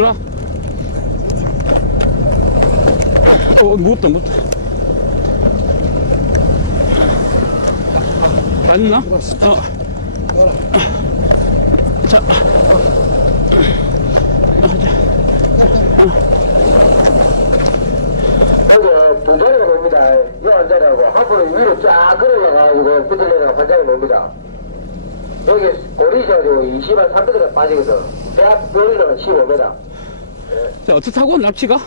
주라. 어, 무겁다, 무겁다. 다 있나? 어. 자. 여기 두 자리가 놉니다. 요한 자리하고 앞으로 위로 쫙 끌어올라가지고 붙을려다가 한 자리 놉니다. 여기 고리 있어가지고 20만 300원 빠지거든. 대학 고리는 15m. 자, 어떻다고? 납치가?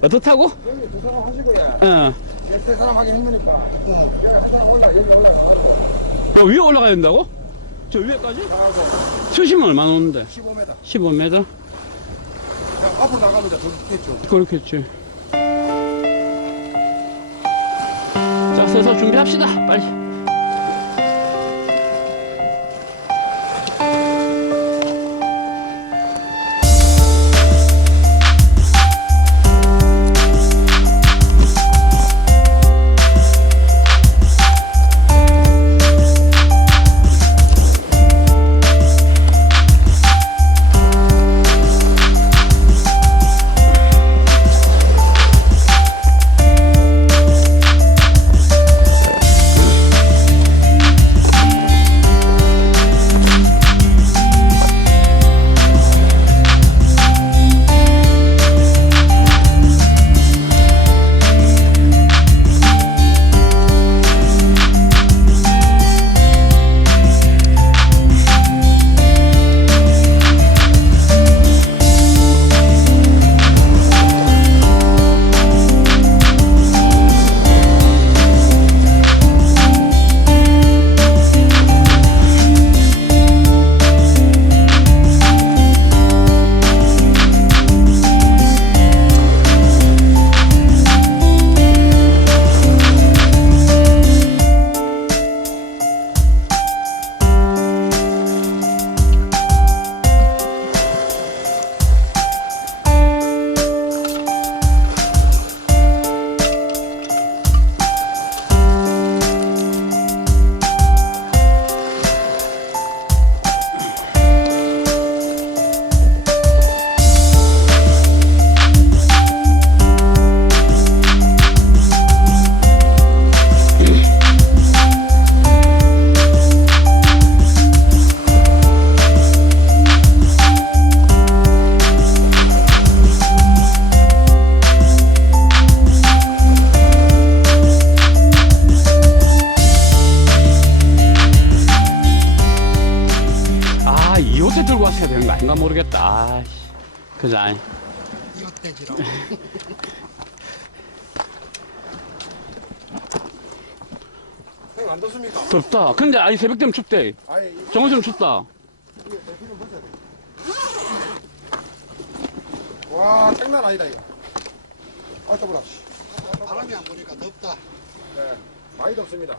어떻다고? 여기 두 사람 하시고요. 어. 열세 사람 하긴 힘드니까. 여기 한 사람 올라, 여기 올라가가지고. 아, 위에 올라가야 된다고? 저 위에까지? 가고 수심은 얼마나 오는데? 15m. 15m? 자, 앞으로 나가면 이제 더 있겠죠. 그렇겠지. 자, 서서 준비합시다. 빨리. 떼지라. 형안 덥습니까? 덥다. 근데 아니 새벽 되면 춥대. 아니, 이거 춥다. 이거 대피는 벗어야 돼. 와, 장난 아니다, 이거. 아, 더불어. 바람이 안 보니까 덥다. 네, 많이 덥습니다.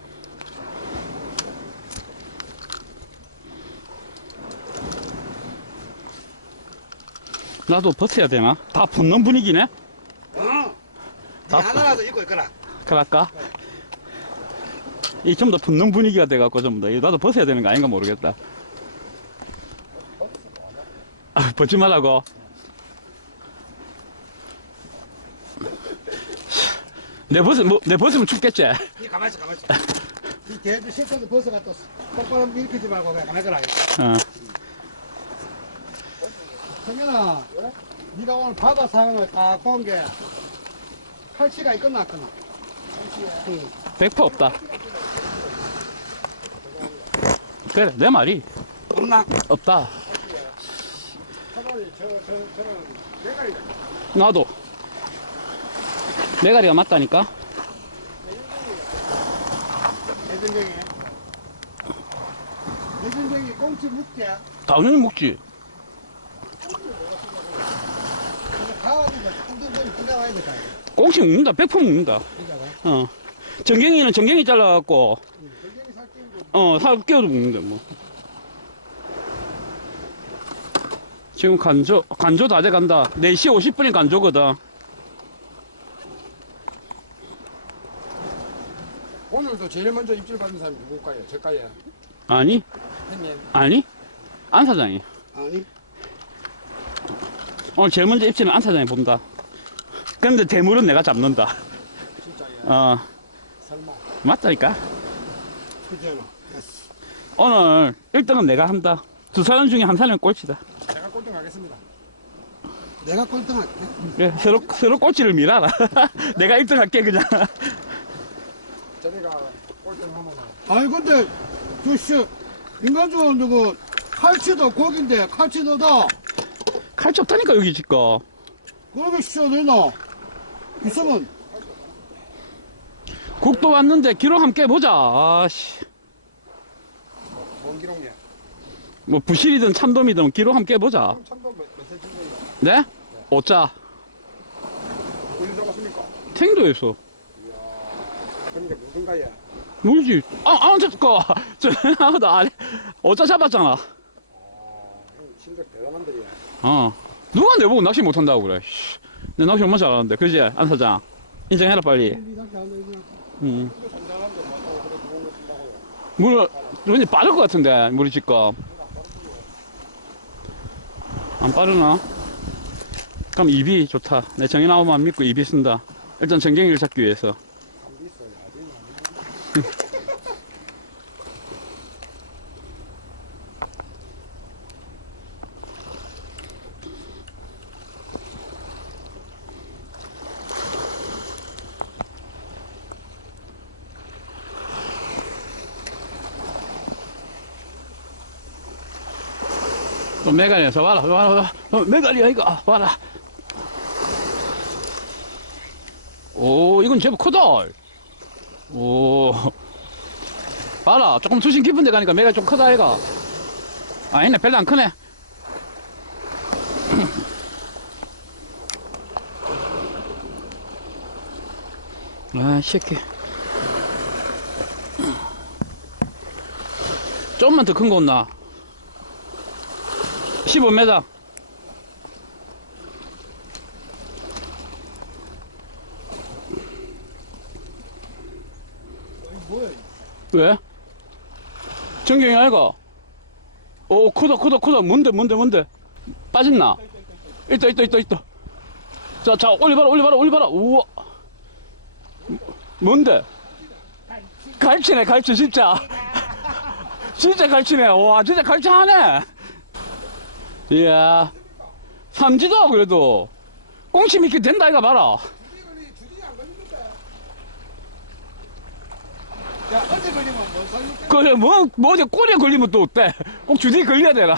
나도 벗어야 되나? 다 벗는 분위기네? 어. 다 하나라도 입고 있거라. 그럴까? 이 좀 더 붙는 분위기가 돼갖고 좀 더. 나도 벗어야 되는 거 아닌가 모르겠다. 아, 벗지 말라고. 내 벗으, 뭐, 내 벗으면 춥겠지? 이 가만히 있어, 가만히 있어. 이 개도 실컷 벗어가 또 똑바로 일으키지 말고 그냥 가만히 있어라. 어. 성현아, 네가 오늘 바다 상황을 딱본게 칼치가 끝났구나. 응. 100% 없다. 그래, 내 말이 없나? 없다. 차라리 저, 저, 저는 내가 이거 나도. 내가리가 맞다니까? 대전쟁이. 대전쟁이 꽁치 묵게 당연히 먹지. 꽁치 먹는다. 100% 먹는다. 진짜가. 어. 정경이는 정경이 잘라갖고, 어, 살 끼워도 먹는데, 뭐. 지금 간조, 간조 다 돼간다. 4시 50분이 간조거든. 오늘도 제일 먼저 입질 받은 사람이 누굴까요? 저까요? 아니, 형님. 아니. 안 사장이. 아니. 오늘 제일 먼저 입질은 안 사장이 본다. 근데 대물은 내가 잡는다. 어, 설마. 맞다니까. 오늘 1등은 내가 한다. 두 사람 중에 한 사람은 꼴찌다. 제가 꼴등하겠습니다. 내가 꼴등할게. 그래, 서로, 서로 꼴찌를 밀어라. 내가 1등 할게, 그냥. 저리가 꼴등하면. 아니 근데 저씨 인간적으로 누구 칼치도 고기인데 칼치 넣어다. 칼치 없다니까, 여기 지금. 그러게 씨어 넣나? 있으면 국도 왔는데 기록 함께 보자. 아씨. 뭔 기록이야? 뭐 부실이든 참돔이든 기록 함께 보자. 참도 몇몇세 정도예요? 네? 오자. 어디? 탱도에서. 그러니까 누군가야? 물지. 아, 안 잡고. 저, 아무도 안 해. 오자 잡았잖아. 형 실력 대단한데 얘. 어. 누가 내보고 낚시 못한다고 그래. 씨. 내 낚시 얼마나 잘하는데. 그지? 안 사장. 인정해라, 빨리. 응. 쓴다고요. 물, 왠지 빠를 것 같은데, 물이 지금. 안 빠르나? 그럼 입이 좋다. 내 정이 나오면 안 믿고 입이 쓴다. 일단 정경이를 잡기 위해서. 감도 있어요. 아직은 또 메갈리에서 봐라, 봐라, 봐라. 어, 메갈리야, 이거. 봐라. 오, 이건 제법 크다. 오. 봐라, 조금 수심 깊은 데 가니까 메갈 좀 크다, 이가. 아니네, 별로 안 크네. 아, 새끼. 좀만 더 큰거 온나. 15m. 뭐야? 왜? 정경이 아이가? 오, 크다, 크다, 크다. 뭔데, 뭔데, 뭔데? 빠졌나? 있다, 있다, 있다, 있다. 자, 자, 올려봐라, 올려봐라, 올려봐라. 우와. 뭔데? 갈치네, 갈치, 진짜. 진짜 갈치네. 와, 진짜 갈치하네. 이야. 삼지도 그래도. 꽁치 믿게 된다, 이가 봐라. 야 어제 걸리면 뭐? 그래 뭐 뭐지 꼬리에 걸리면 또 어때? 꼭 주둥이 걸려야 되나?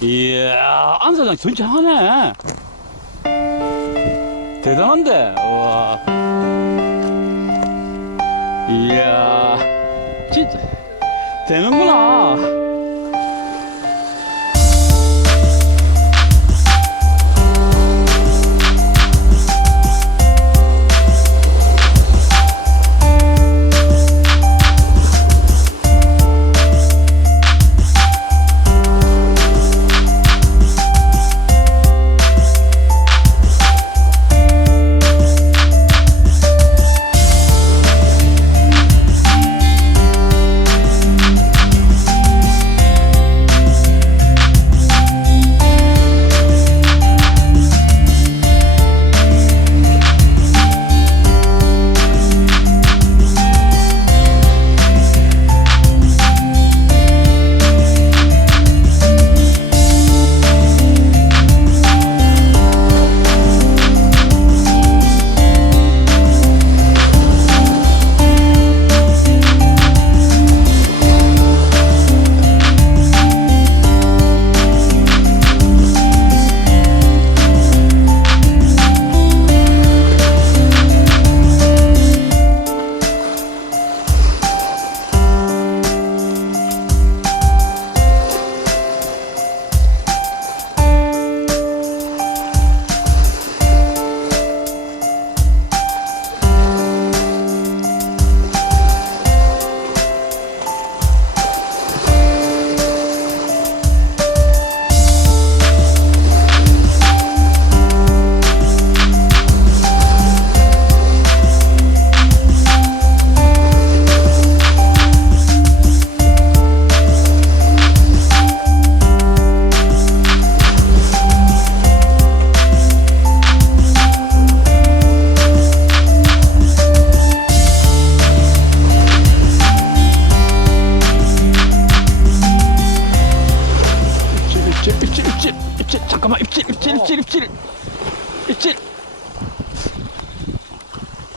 이야 안 사장 진짜 하네. 대단한데 와. 이야 진짜 되는구나.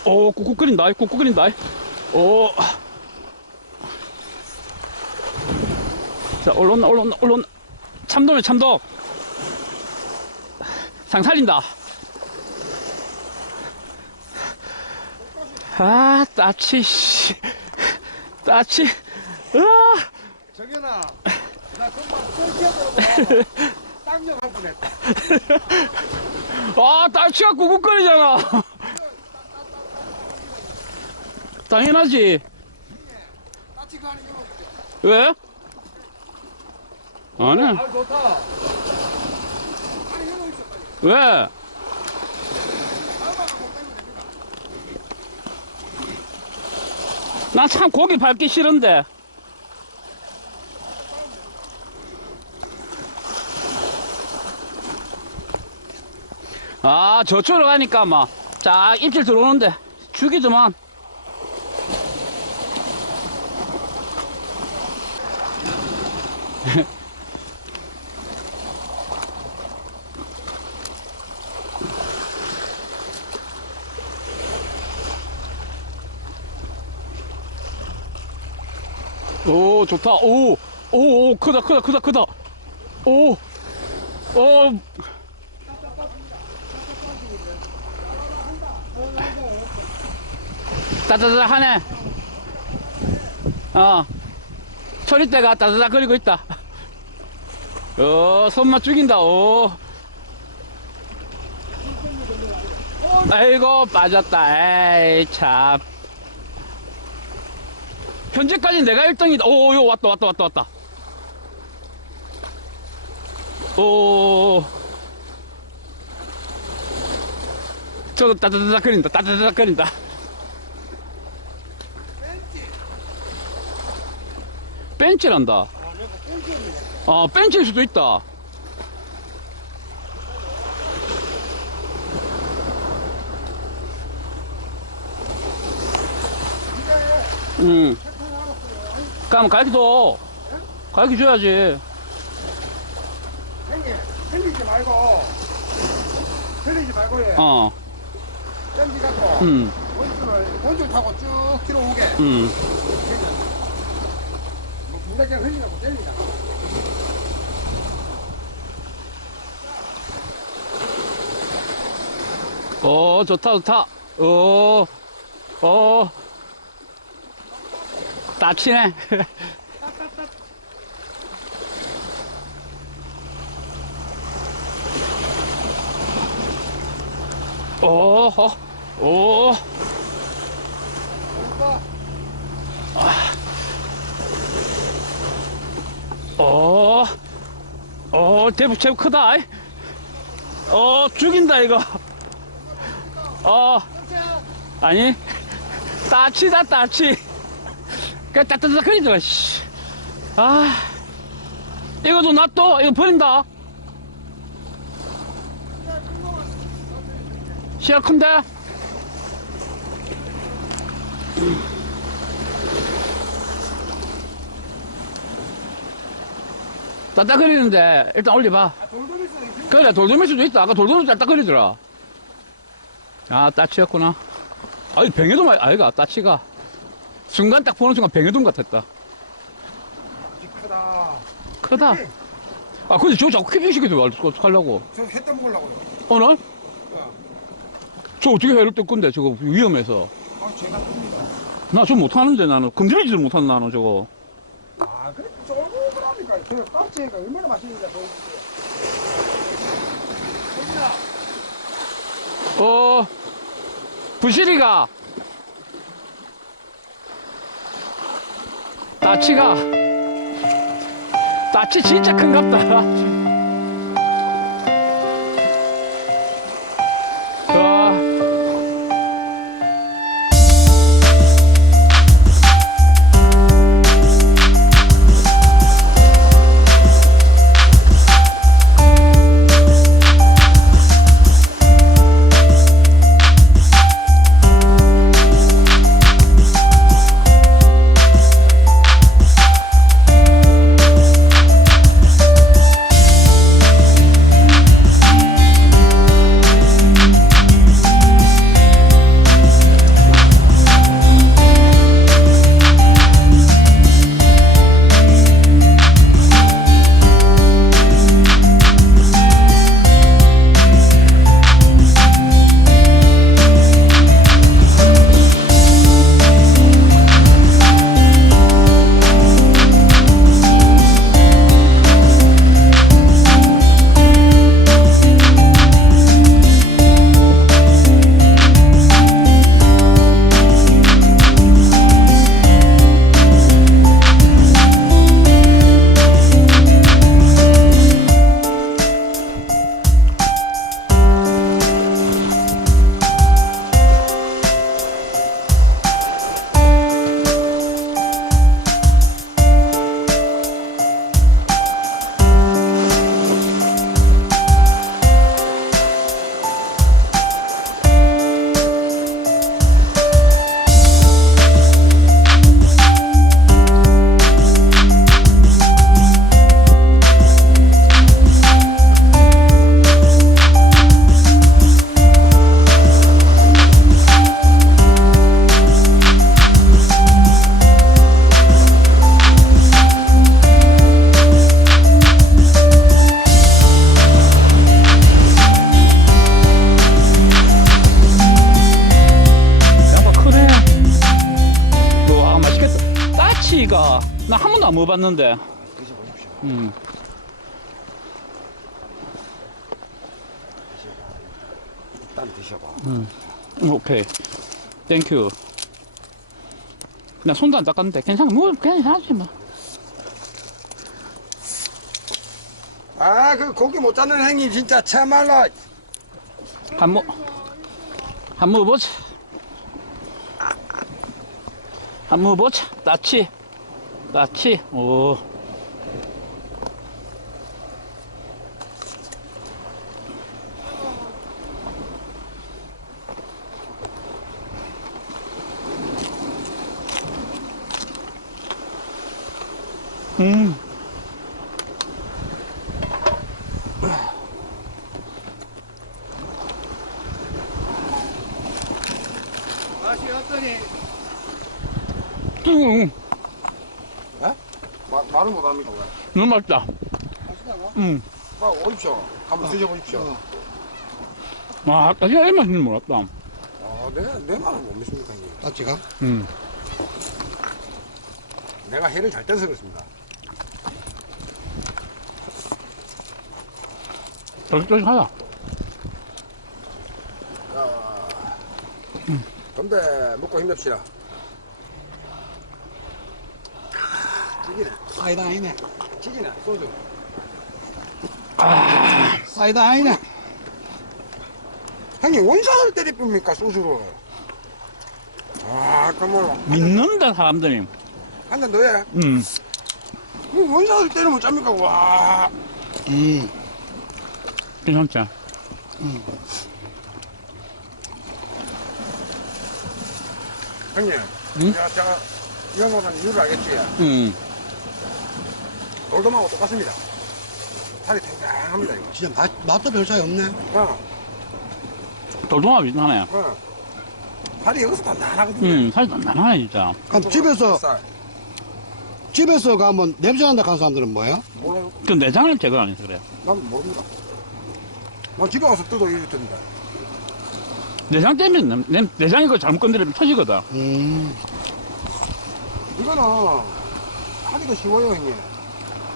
오 꾹꾹 끓인다. 꾹꾹 끓인다. 오. 자 올라온다 올라온다 올라온다 참돔이 참돔. 상 살린다. 아 따치 씨. 따치. 으아. 정현아 나 금방 꼴찌하고 땅력 할 뻔했다 아, 딸치가 구국거리잖아. 당연하지. 왜? 아니, 아 좋다 왜? 난참 고기 밟기 싫은데. 아, 저쪽으로 가니까 막, 쫙 입질 들어오는데, 죽이더만. 오, 좋다. 오, 오, 오, 크다, 크다, 크다, 크다. 오, 오. 따다다 하네. 어. 초리대가 따다다 거리고 있다. 어, 손맛 죽인다, 오. 아이고, 빠졌다. 에이, 참. 현재까지 내가 1등이다. 오, 요, 왔다, 왔다, 왔다, 왔다. 오. 저거 따다다닥 거린다, 따다다닥 거린다. 벤치란다. 아, 벤치일 수도 있다. 응. 그럼 가르쳐. 가르쳐 줘야지. 형님 흘리지 말고 흘리지 말고 해 어, 땡기 갖고 음, 원줄을 원줄 타고 쭉 들어오게 음. 물에 그냥 흘리려고 땡기잖아 어, 좋다, 좋다. 어, 어. 따치네. 오, 어, 오. 어, 어, 대북 제법 크다. 이. 어, 죽인다, 이거. 어, 아니, 따치다, 따치. 그, 따따따 거리더라, 씨. 아, 이거도 놔둬. 이거 버린다. 시야 큰데? 따따거리는데, 일단 올려봐. 그래 돌돔일 수도 있다 아까 돌돔이 딱딱거리더라 아 따치였구나 아니 뱅에돔 아이- 아이가 따치가 순간 딱 보는 순간 뱅에돔 같았다. 크다. 크다? 아 근데 저거 자꾸 키빙 시켜서 어떡하려고. 저 햇떠 먹으려고요. 오늘? 저 어떻게 해를 뜰 건데 저거 위험해서. 아 제가 뜹니다. 나 저 못하는데 나는. 건드리지도 못하는 나는 저거. 아 그래? 쫄고 그러니까? 저 따치가 얼마나 맛있는지 보여줄게요. 형님아 어 부실이가 따치가 따치 진짜 큰갑다 나 한 번도 안 먹어봤는데. 음. 일단 드셔봐. 오케이. 땡큐. 나 손도 안 닦았는데 괜찮아. 뭐 괜찮지 뭐. 아, 그 고기 못 잡는 행위 진짜 참말로. 한 모, 한 먹어보자. 한 먹어보자. 따치. 따치. 오. 음. 맛이 어떠니? 음. 마, 말은 못합니까? 왜? 너무 맛있다. 맛있다고? 음. 아, 오십시오. 한번 드셔보십시오. 와, 따치 이 맛있는 줄 몰랐다. 아, 내, 내 말은 못 믿습니까, 형님? 따지가? 음. 내가 해를 잘 떠서 그렇습니다. 쫄깃쫄깃하다. 근데 먹고 힘냅시다. 찌기네. 사이다 아니네. 찌기네. 소주. 사이다 아니네. 형님, 원샷을 때리십니까, 소주로? 아, 까먹어. 믿는다, 사람들이. 한잔 더 해. 음. 그 원샷을 때리면 짭니까? 와. 음. 괜찮지? 형님, 응? 제가, 제가 이형하는 이유를 알겠지? 음. 돌돔하고 똑같습니다. 살이 탱탱합니다, 이거. 진짜 맛, 맛도 별 차이 없네. 어, 돌동아 비슷하네. 어. 살이 여기서 단단하거든요. 음, 살이 단단하네, 진짜. 그럼 집에서, 쌀. 집에서 가면 냄새 난다 하는 사람들은 뭐야? 몰라요. 그 내장을 제거 안 해서 그래. 난 모릅니다. 난 집에 가서 뜯어 이럴 텐데. 내장 때문에, 내, 내장이 그 잘못 건드리면 터지거든. 음. 이거는 하기도 쉬워요, 형님.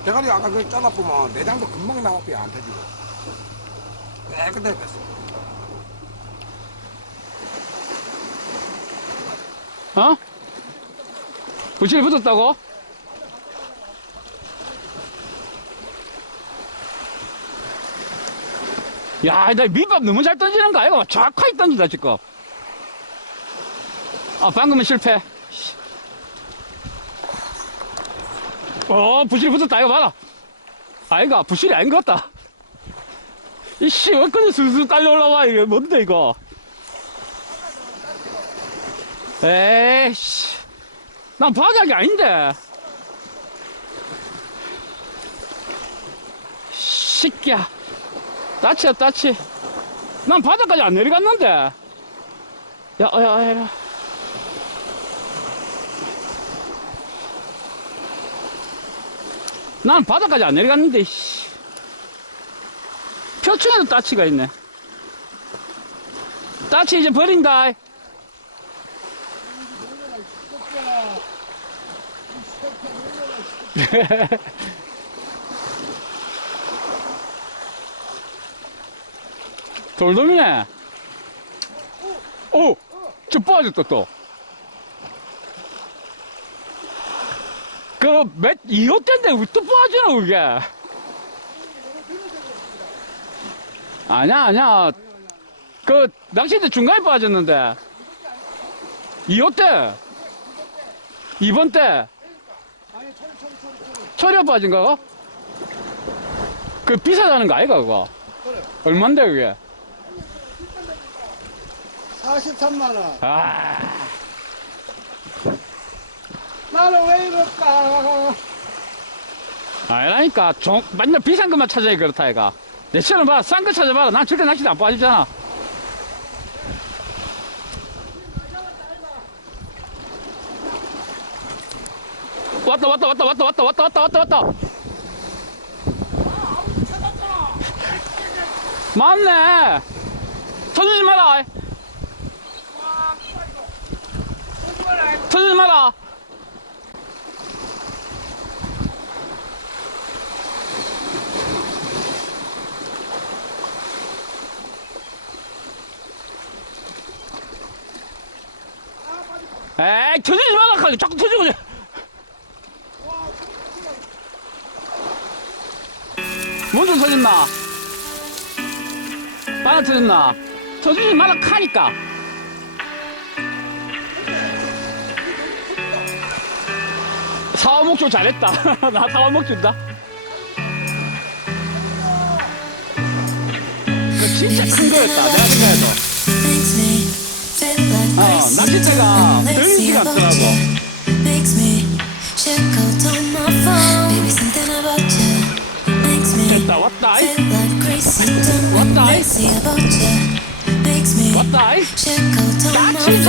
대가리 아까 그 잘라보면 내장도 금방 나왔고요, 안 터지고. 깨끗하게 됐어. 어? 부실이 붙었다고? 야, 나 밑밥 너무 잘 던지는 거 아이가? 정확하게 던진다, 지금. 아, 방금은 실패. 어, 부실이 붙었다, 이거 봐라. 아이가, 부실이 아닌 것 같다. 이씨, 어까지 슬슬 딸려 올라와, 이게 뭔데, 이거. 에이씨. 난 바닥이 아닌데. 새끼야. 따치야, 따치. 난 바닥까지 안 내려갔는데. 야, 야, 야, 야. 난 바닥까지 안 내려갔는데, 씨. 표층에도 따치가 있네. 따치 이제 버린다. 돌돔이네. 오! 저 빠졌다, 또. 그, 몇, 2호 때인데 왜또 빠지나, 그게? 아니야, 아니야. 그, 낚싯대 중간에 빠졌는데. 2호 때. 2번 때. 철이 빠진 거가? 그 비싸다는 거 아이가, 그거? 얼만데, 그게? 43만원. 아. 나는 왜 이럴까? 아니라니까. 종, 맨날 비싼 것만 찾아야 그렇다 얘가. 내처럼 봐라. 싼거 찾아봐라. 난 절대 낚시도 안 빠지잖아. 왔다 왔다 왔다 왔다 왔다 왔다 왔다 왔다 왔다. 맞네. 터지지 마라. 터지지 마라 에이 터지지 마라 카니 자꾸 터지고 그래. 먼저 터졌나? 빨아 터졌나? 터지지 마라 카니까 사와 목줄 잘했다 나 사와 목줄다 그 진짜 큰 거였다 내가 생각해도 어, crazy. 낚싯대가 Don't 들리지가 lazy about 않더라고. you. Makes me check out on my phone. Baby, something about you makes me 됐다 왔다 아이 feel like crazy. Don't What the- lazy about you. Makes me 왔다 아이 check out on my 낚시지.